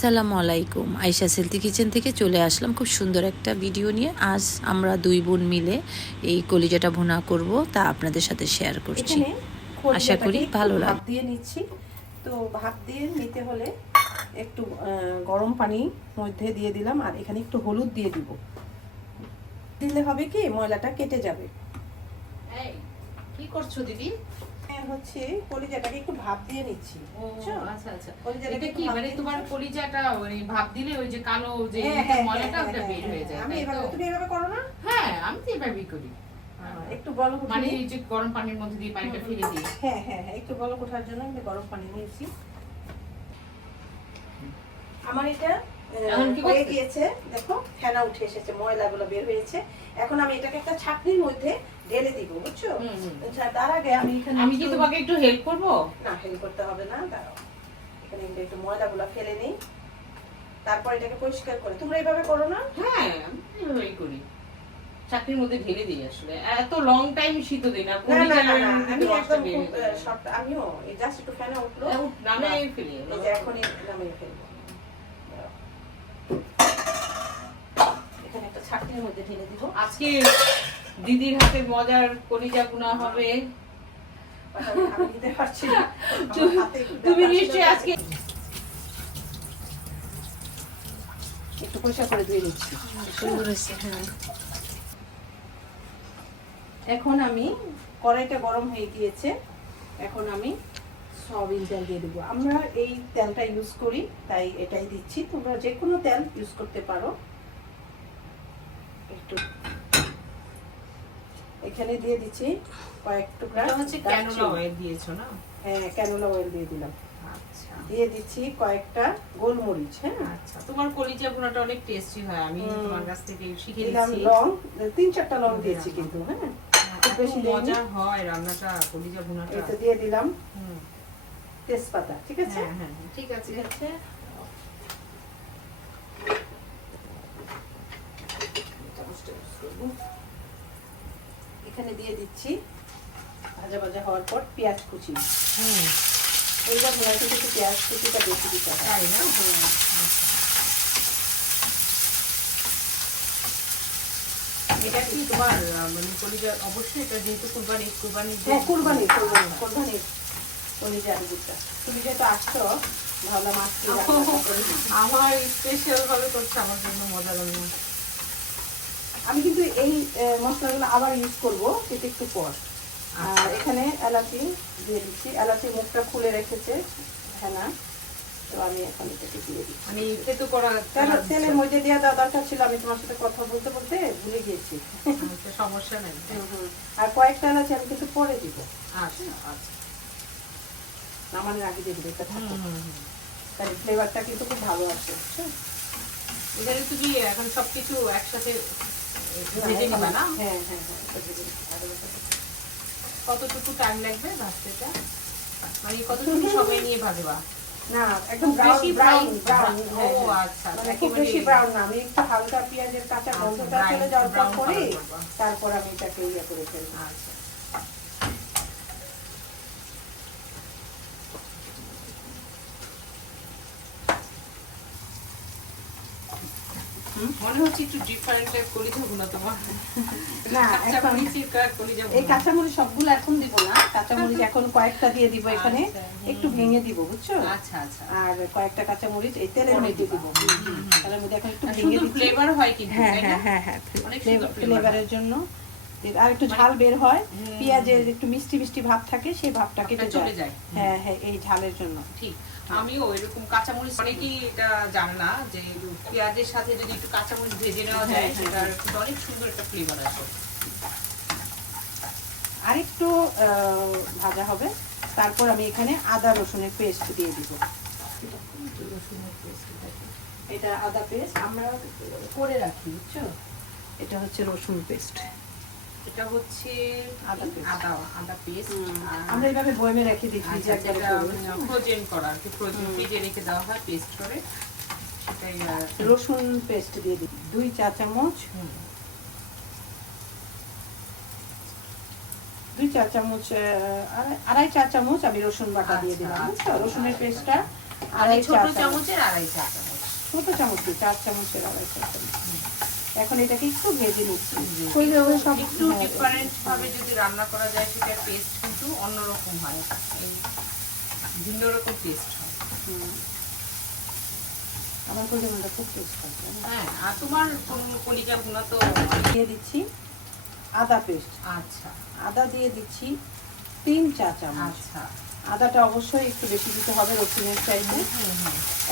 সালামু আলাইকুম। আয়শা সেলতি কিচেন থেকে চলে আসলাম খুব সুন্দর একটা ভিডিও নিয়ে। আজ আমরা দুই বোন মিলে এই কলিজাটা ভুনা করব তা আপনাদের সাথে শেয়ার করছি। আশা করি ভালো ভাপ লাগবে। দিয়ে নিচ্ছি। তো ভাত দিয়ে নিতে হলে একটু গরম পানি মধ্যে দিয়ে দিলাম আর এখানে একটু হলুদ দিয়ে দিব। দিলে হবে কি ময়লাটা কেটে যাবে। কি করছ দিদি? হচ্ছে কলিজাটাকে একটু ভাপ দিয়ে নিচ্ছি। আচ্ছা আচ্ছা। কি মানে তোমার কলিজাটা ভাব দিলে ওই যে কালো যে ময়লাটা ওটা বের হয়ে যায় আমি এভাবে তুমি এভাবে করো না? হ্যাঁ আমি তো এভাবেই করি। একটু বলো এই যে গরম পানির মধ্যে দিয়ে পানিটা ফেলে দিই। হ্যাঁ হ্যাঁ হ্যাঁ একটু বলক ওঠার জন্য আমি গরম পানি নিয়েছি। আমার এটা হয়ে গিয়েছে দেখো ফেনা উঠে এসেছে ময়লাগুলো বের হয়েছে। এখন আমি এটাকে একটা ছাকনির মধ্যে ঢেলে দিব বুঝছ। আচ্ছা, তার আগে আমি এখানে আমি কি তোমাকে একটু হেল্প করব? না হেল্প করতে হবে না দাঁড়াও। এখানে একটু- ময়লাগুলো ফেলে নিই। তারপর এটাকে পরিষ্কার করে তোমরা এইভাবে করো না? হ্যাঁ আমি করি। চাকরির মধ্যে ঢেলে দিই আসলে। এত লং টাইম সিদ্ধ দিই না না না না আমি একদম হয়ে। শর্ট আমিও এই জাস্ট একটু ফ্যানে উঠল। উঠ, নামিয়ে ফেলি এখনই নামিয়ে ফেলব। এখানে মধ্যে ঢেলে দিব। আজকে দিদির হাতে মজার কলিজা গুনা হবে। তুমি নিশ্চয়ই আজকে একটু পরিষ্কার করে ধুয়ে নিচ্ছি। সুন্দর হয়েছে হ্যাঁ। এখন আমি কড়াইটা গরম হয়ে গিয়েছে। এখন আমি সয়াবিন তেল দিয়ে দেবো। আমরা এই তেলটা ইউজ করি তাই এটাই দিচ্ছি। তোমরা যে কোনো তেল ইউজ করতে পারো। একটু। এখানে দিয়ে দিচ্ছি কয়েক টুকরা হচ্ছে ক্যানোলা অয়েল দিয়েছ না? হ্যাঁ ক্যানোলা অয়েল দিয়ে দিলাম। আচ্ছা। দিয়ে দিচ্ছি কয়েকটা গোলমরিচ হ্যাঁ? আচ্ছা তোমার কলিজা ভুনাটা অনেক টেস্টি হয় আমি তোমার কাছ থেকে শিখে দিলাম লং তিন চারটা লং দিয়েছি কিন্তু হ্যাঁ? খুব বেশি মজা হয় রান্নাটা কলিজা ভুনাটা। এটা দিয়ে দিলাম হুম। তেজপাতা ঠিক আছে? হ্যাঁ হ্যাঁ হ্যাঁ, ঠিক আছে। ঠিক আছে চামচটা use করব। এখানে দিয়ে দিচ্ছি ভাজা ভাজা হওয়ার পর পেঁয়াজ কুচি। হুম। এইবার হচ্ছে একটু পেঁয়াজ কুচিটা বেশি দিতে তাই না? এটা কি তোমার মানে অবশ্যই এটা যেহেতু কুরবানি কুরবানি হ্যাঁ কুরবানি কুরবানি কুরবানি কলিজার দুধটা। তুমি যেহেতু আসছো ভাবলাম আজকে। আমার স্পেশাল ভাবে করছে আমার জন্য মজা রান্না আমি কিন্তু এই মশলাগুলো আবার ইউজ করব সেটা একটু পর। আর এখানে এলাচি দিয়ে দিচ্ছি। এলাচির মুখটা খুলে রেখেছে হ্যাঁ না তো আমি এখন এটাকে দিয়ে দিচ্ছি। মানে তেতো করা তেল তেলের মধ্যে দেওয়া দেওয়া দরকার ছিল আমি তোমার সাথে কথা বলতে বলতে ভুলে গিয়েছি। আচ্ছা, সমস্যা নেই। আর কয়েকটা এলাচি আমি কিন্তু পরে দিব। আচ্ছা আচ্ছা। নামানোর আগে দিয়ে। তাহলে ফ্লেভারটা কিন্তু খুব ভালো? এখানে তুমি এখন সবকিছু একসাথে ভেজে নিবা না হ্যাঁ হ্যাঁ হ্যাঁ। কতটুকু টাইম লাগবে ভাজতেটা মানে কতটুকু সময় নিয়ে ভাজবা? না একদম বেশি ব্রাউন ব্রাউন ও আচ্ছা মানে খুব বেশি ব্রাউন না আমি একটু হালকা পেঁয়াজের কাঁচা আচ্ছা, গন্ধটা চলে যাওয়ার পরে তারপর আমি এটাকে ইয়ে করে ফেলব। আচ্ছা। মনে হচ্ছে একটু ডিফারেন্ট টাইপ কলিজা ভুনা তোমার। না এখন মরিচের কার কলিজা এই কাঁচামরিচ সবগুলো এখন দিব না। কাঁচামরিচ এখন কয়েকটা দিয়ে দিব এখানে। আচ্ছা, একটু ভেঙে দিব বুঝছ? আচ্ছা আচ্ছা। আর কয়েকটা কাঁচামরিচ এই তেলের মধ্যে দিব। তেলের মধ্যে এখন একটু ভেঙে সুন্দর ফ্লেভার হয় কিন্তু হ্যাঁ হ্যাঁ হ্যাঁ হ্যাঁ অনেক সুন্দর flavor ফ্লেভারের জন্য। আর একটু ঝাল বের হয়। পেঁয়াজের একটু মিষ্টি মিষ্টি ভাব থাকে সেই ভাবটা কেটে চলে যায়। হ্যাঁ হ্যাঁ এই ঝালের জন্য। ঠিক। আমিও এরকম কাঁচামরিচ অনেকেই এটা জানে না যে পেঁয়াজের সাথে যদি একটু কাঁচামরিচ ভেজে নেওয়া যায় হ্যাঁ, হ্যাঁ, সেটার অনেক সুন্দর একটা ফ্লেভার আসে। আরেকটু আহ, ভাজা হবে। তারপর আমি এখানে আদা রসুনের পেস্ট দিয়ে দিব। এটা আদা পেস্ট আমরা করে রাখি বুঝছ? এটা হচ্ছে রসুন পেস্ট এটা হচ্ছে আদা আদা আদা পেস্ট। আমরা এইভাবে বয়মে রেখে দিই ফ্রিজে আচ্ছা, যেটা ফ্রোজেন করা আর কি ফ্রোজেন ফ্রিজে রেখে দেওয়া হয় পেস্ট করে। সেটাই রসুন পেস্ট দিয়ে দিই দুই চা চামচ। দুই চা চামচ আড়াই- চা চামচ আমি রসুন বাটা দিয়ে আচ্ছা, দিলাম আচ্ছা, বুঝছ রসুনের পেস্টটা আড়াই চা চামচ। চামচের আড়াই চা চামচ। ছোট চামচ দিই চার চামচের আড়াই চা চামচ। এখন এটাকে একটু ভেজে নিচ্ছি। সব একটু হ্যাঁ, ডিফারেন্ট ভাবে যদি রান্না করা যায় সেটার টেস্ট কিন্তু অন্যরকম হয়। এই ভিন্ন রকম টেস্ট হয় আমার কলিজাটা খুব টেস্ট হয় হ্যাঁ আর তোমার কলিজা ভুনা তো দিয়ে দিচ্ছি আদা পেস্ট আচ্ছা। আদা দিয়ে দিচ্ছি তিন চা চামচ। আচ্ছা। আদাটা অবশ্যই একটু বেশি দিতে হবে রসুনের চাইতে।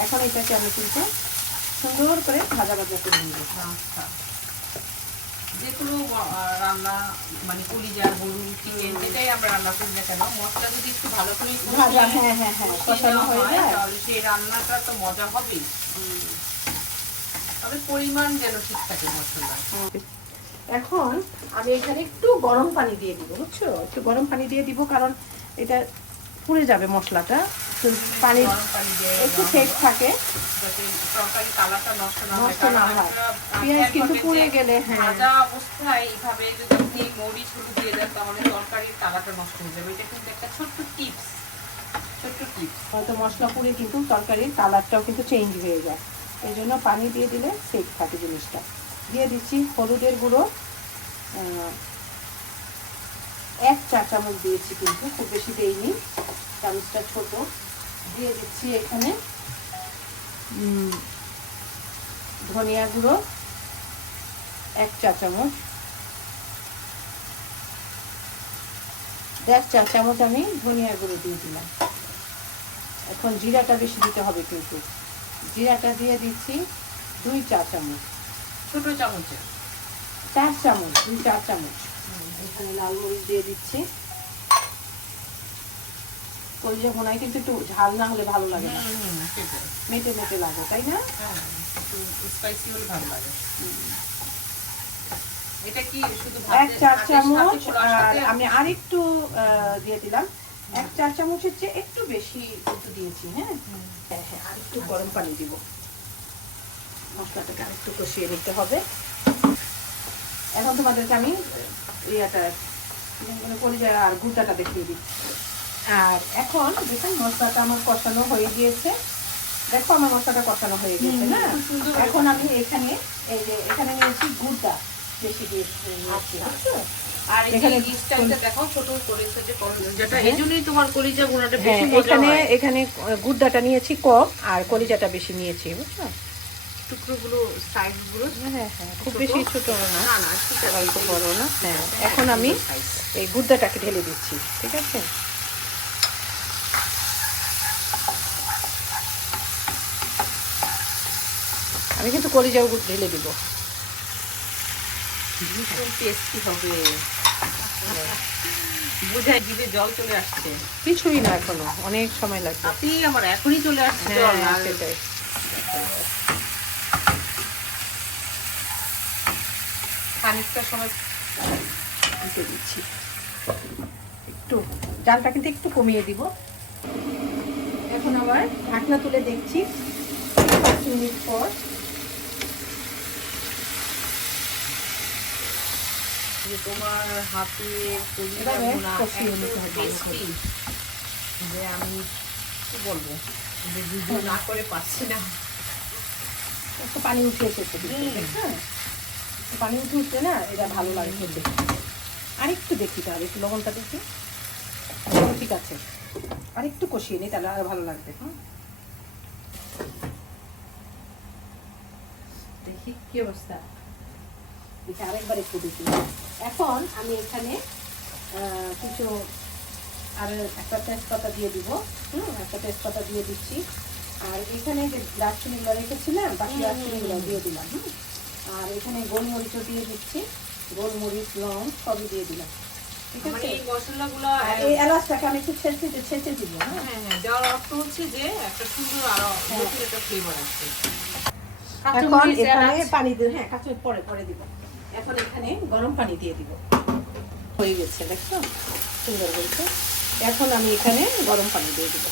এখন এটাকে আমি কিন্তু সুন্দর করে ভাজা ভাজা করে নিব। আচ্ছা যে কোনো রান্না মানে কলিজা গরু চিকেন যেটাই আমরা রান্না করি না কেন মশলা যদি একটু ভালো করে ভাজা হ্যাঁ হ্যাঁ হ্যাঁ কষানো হয়ে যায়। তাহলে সেই রান্নাটা তো মজা হবেই। তবে পরিমাণ যেন ঠিক থাকে মশলা এখন আমি এখানে একটু গরম পানি দিয়ে দিব বুঝছ? একটু গরম পানি দিয়ে দিব কারণ এটা পুড়ে যাবে মশলাটা। পানি একটু সেক থাকে। নষ্ট না হয়। নষ্ট কারণ না হয়। একটা, আহ, পেঁয়াজ কিন্তু পুড়ে গেলে, হ্যাঁ। অবস্থায় এইভাবে যদি আপনি মরিচ হলুদ দিয়ে দেন তাহলে তরকারির কালারটা নষ্ট হয়ে যাবে। এটা কিন্তু একটা ছোট্ট টিপস। ছোট্ট টিপস। হয়তো মশলা পুড়ে কিন্তু তরকারির কালারটাও কিন্তু চেঞ্জ হয়ে যায়। এই জন্য পানি দিয়ে দিলে সেক থাকে জিনিসটা। দিয়ে দিচ্ছি হলুদের গুঁড়ো। এক চা চামচ দিয়েছি কিন্তু খুব বেশি দেইনি। চামচটা ছোট। দিয়ে দিচ্ছি এখানে ধনিয়া গুঁড়ো এক চা চামচ। দেড় চা চামচ আমি ধনিয়া গুঁড়ো দিয়ে দিলাম। এখন জিরাটা বেশি দিতে হবে কিন্তু। জিরাটা দিয়ে দিচ্ছি দুই চা চামচ। ছোট চামচে। চার চামচ দুই চার চামচ। এখানে লাল মরিচ দিয়ে দিচ্ছি। কলিজা ভোনায় কিন্তু একটু ঝাল না হলে ভালো লাগে না। মেটে মেটে লাগে তাই না? হ্যাঁ, স্পাইসি হলে ভালো লাগে। এটা কি শুধু এক চার চামচ আর আমি আরেকটু দিয়ে দিলাম। এক চার চামচের চেয়ে একটু বেশি একটু দিয়েছি হ্যাঁ? হ্যাঁ হ্যাঁ আরেকটু গরম পানি দিব। মশলাটাকে আরেকটু কষিয়ে নিতে হবে। এখন তোমাদেরকে আমি ইয়েটা মানে আর গুটাটা দেখিয়ে দিচ্ছি। আর এখন দেখুন মশলাটা আমার কষানো হয়ে গিয়েছে। দেখো আমার মশলাটা কষানো হয়ে গেছে না? এখন আমি এখানে এই যে এখানে নিয়েছি গুড়টা বেশি দিয়ে নিয়েছি বুঝছ? আর এখানে যে ছোট করেছে যে যেটা হ্যাঁ। তোমার কলিজা গুঁড়াটা হ্যাঁ বেশি মজা এখানে এখানে গুড়দাটা নিয়েছি কম আর কলিজাটা বেশি নিয়েছি বুঝছ? টুকরোগুলো সাইজগুলো হ্যাঁ হ্যাঁ খুব বেশি ছোট না। না না আছে। অল্প বড় না। হ্যাঁ এখন আমি এই গুড়দাটাকে ঢেলে দিচ্ছি ঠিক আছে? আমি কিন্তু কলিজাও ঢেলে দিব। ভীষণ টেস্টি হবে। বোঝায় জিভে জল চলে আসছে। কিছুই না এখনও অনেক সময় লাগবে। আপনি আমার এখনই চলে আসছে জল হ্যাঁ সেটাই। খানিকটা সময় দিতে দিচ্ছি। একটু জালটা কিন্তু একটু কমিয়ে দিব। এখন আবার ঢাকনা তুলে দেখছি পাঁচ মিনিট পর। যে তোমার হাতে হবে tasty যে আমি কি বলব যে ভিডিও না করে পাচ্ছি না। একটু পানি উঠে এসেছে কিন্তু, একটু পানি উঠে উঠলে না এটা ভালো লাগে খেতে। আর একটু দেখি তাহলে একটু লবণটা দেখি। ঠিক আছে। আর একটু কষিয়ে নিই তাহলে আর ভালো লাগবে হুম? দেখি কি অবস্থা। দেখি আরেকবার একটু দেখি। এখন আমি এখানে কিছু আর একটা তেজপাতা দিয়ে দিব। হুম একটা তেজপাতা দিয়ে দিচ্ছি। আর এখানে যে দারচিনিগুলো রেখেছিলাম বাকি দারচিনিগুলো দিয়ে দিলাম হুম। আর এখানে গোলমরিচও দিয়ে দিচ্ছি। গোলমরিচ লং সবই দিয়ে দিলাম। ঠিক আছে? এই মশলাগুলো এই এলাচটাকে আমি একটু ছেঁচে ছেঁচে দিব হ্যাঁ? হ্যাঁ দেওয়ার অর্থ হচ্ছে যে একটা সুন্দর আরও। একটা ফ্লেভার আসছে। এখন এখানে পানি দিয়ে হ্যাঁ কাঁচা পরে পরে দিব। এখন এখানে গরম পানি দিয়ে দিব। হয়ে গেছে দেখছ? সুন্দর হয়েছে এখন আমি এখানে গরম পানি দিয়ে দিব।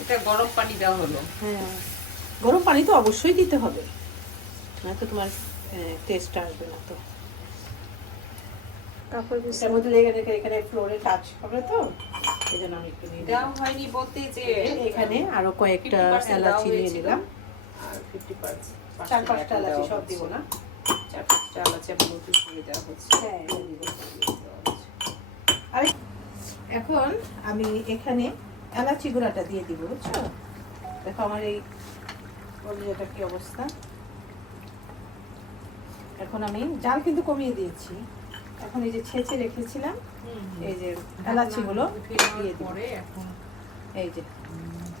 এটা গরম পানি দেওয়া হলো। হ্যাঁ গরম পানি তো অবশ্যই দিতে হবে। না তো তোমার টেস্ট আসবে না তো। মধ্যে লেগে রেখে এখানে ফ্লোরে টাচ হবে তো? এই জন্য আমি একটু নিয়ে হয়নি বলতে যে এখানে আরও কয়েকটা এলাচি নিয়ে নিলাম। আর ফিফটি পার্সেন্ট চার পাঁচটা এলাচি সব দিব না? চার পাঁচটা এলাচি আমি নতুন করে দেওয়া হচ্ছে। হ্যাঁ আর এখন আমি এখানে এলাচি গুঁড়াটা দিয়ে দিব বুঝছ? দেখো আমার এই কলিজাটা কি অবস্থা। এখন আমি জাল কিন্তু কমিয়ে দিয়েছি। এখন এই যে ছেঁচে রেখেছিলাম এই যে এলাচিগুলো দিয়ে দিব এখন এই যে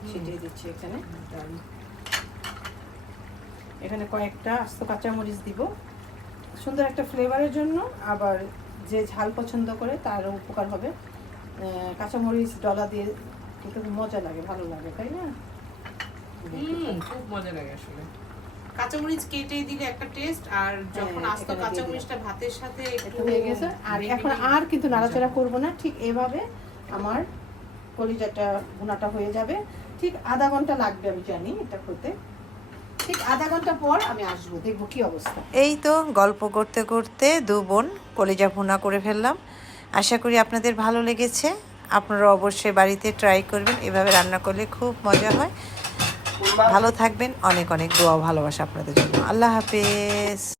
ছিটিয়ে দিচ্ছি এখানে। এখানে কয়েকটা আস্ত কাঁচামরিচ দিব। সুন্দর একটা ফ্লেভারের জন্য আবার যে ঝাল পছন্দ করে তারও উপকার হবে। কাঁচামরিচ ডলা দিয়ে কিন্তু মজা লাগে ভালো লাগে তাই না? খুব মজা লাগে আসলে। কাঁচামরিচ কেটে দিলে একটা টেস্ট আর যখন হ্যাঁ, আস্ত কাঁচামরিচটা ভাতের সাথে একটু একটু হয়ে গেছে। আর এখন আর কিন্তু নাড়াচাড়া করব না। ঠিক এভাবে আমার কলিজাটা ভুনাটা হয়ে যাবে। ঠিক আধা ঘণ্টা লাগবে আমি জানি এটা হতে ঠিক আধা ঘণ্টা পর আমি আসব দেখব কি অবস্থা। এই তো গল্প করতে করতে দু বোন কলিজা ভুনা করে ফেললাম। আশা করি আপনাদের ভালো লেগেছে। আপনারা অবশ্যই বাড়িতে ট্রাই করবেন। এভাবে রান্না করলে খুব মজা হয়। ভালো থাকবেন। অনেক অনেক দোয়া ভালোবাসা আপনাদের জন্য। আল্লাহ হাফেজ।